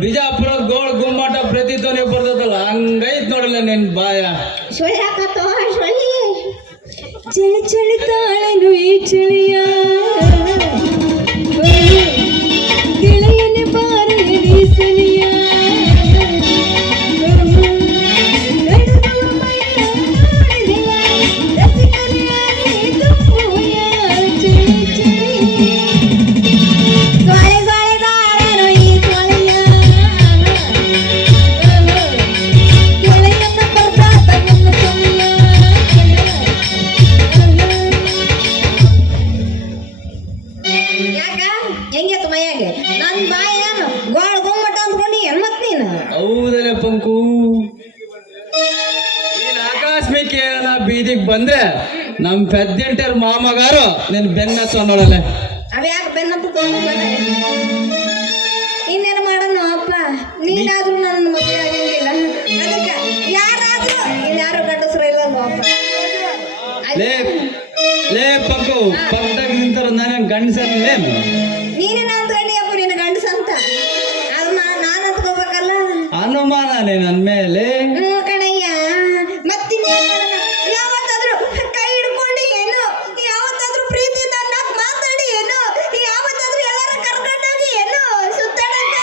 ಬಿಜಾಪುರ ಗೋಳ್ ಗುಮ್ಮಟ ಪ್ರತಿಧ್ವನಿ ಬರ್ತದಲ್ಲ ಹಂಗೈತ್ ನೋಡಲ್ಲ ನಿನ್ ಬಾಯ ಚಳಿ ಚಳಿ ತಾಳನು ಈ ಚಳಿಯ ಗೆಳೆಯನೆ ಬಾರಿ ಬೀಸಲಿಯ ಹೌದಲ್ಲ ಪಂಕು ಆಕಸ್ಮಿಕ ಏನ ಬೀದಿಗೆ ಬಂದ್ರೆ ನಮ್ ಪೆದ್ದಂಟರ್ ಮಾಮಗಾರು ನಿನ್ ಬೆನ್ನ ನೋಡಲ್ಲ ಅವ್ಯಾಕ ಬೆನ್ನ ಇನ್ನೇನು ಮಾಡೋಣ ಅಪ್ಪ ನೀನಾದ್ರೂ ನನ್ನ ಮದುವೆ ಆಗಿಲ್ಲ ಅದಕ್ಕೆ ಯಾರಾದ್ರೂ ಇನ್ಯಾರು ಗಂಡಸರು ಇಲ್ಲಲ್ವ ಅಪ್ಪ ಲೇ ಪಂಕು ಪಕ್ಕದಾಗ ನಿಂತಾರ ನಾನು ಗಂಡಸಲ್ಲೇನು ನೀನೇ ನಾನು ಗಂಡಿಯಪ್ಪ ನಿನ್ನ ಗಂಡಸ ಅಂತ ಅದು ನಾನು ಅಂದ್ಕೋಬೇಕಲ್ಲ ಅನುಮಾನನೇ ನನ್ ಮೇಲೆ ಕಣಯ್ಯ ಯಾವತ್ತಾದ್ರೂ ಕೈ ಹಿಡ್ಕೊಂಡು ಏನು ಯಾವತ್ತಾದ್ರೂ ಪ್ರೀತಿ ತಂದಾಗ ಮಾತಾಡಿ ಏನು ಯಾವತ್ತಾದ್ರೂ ಎಲ್ಲಾರು ಕರ್ಕೊಂಡೋಗಿ ಏನು ಸುತ್ತಾಡಕ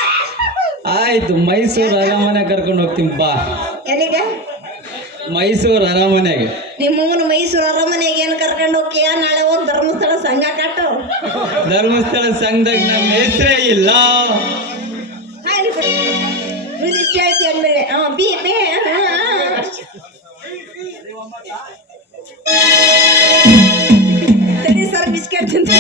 ಆಯ್ತು ಮೈಸೂರು ಅರಮನೆ ಕರ್ಕೊಂಡು ಹೋಗ್ತೀನಿ ಬಾ ಎಲ್ಲಿಗೆ ಮೈಸೂರು ಅರಮನೆಗೆ ನಿಮ್ಮಮ್ಮನ ಮೈಸೂರು ಅರಮನೆಗೆ ಏನು ಕರ್ಕೊಂಡು ಹೋಗ್ತೀಯ ನಾಳೆ ಹೋಗಿ ಧರ್ಮಸ್ಥಳ ಸಂಘ ಕಟ್ಟು ಧರ್ಮಸ್ಥಳ ಸಂಘದಾಗ ನಮ್ಮ ಹೆಸರೇ ಇಲ್ಲ ಇದಿಷ್ಟು ಹೇಳ್ತಿ ಅಂದ್ಮೇಲೆ ಸರಿ ಸರ್ ಬಿಸ್ಕೆಟ್ ತಿಂತ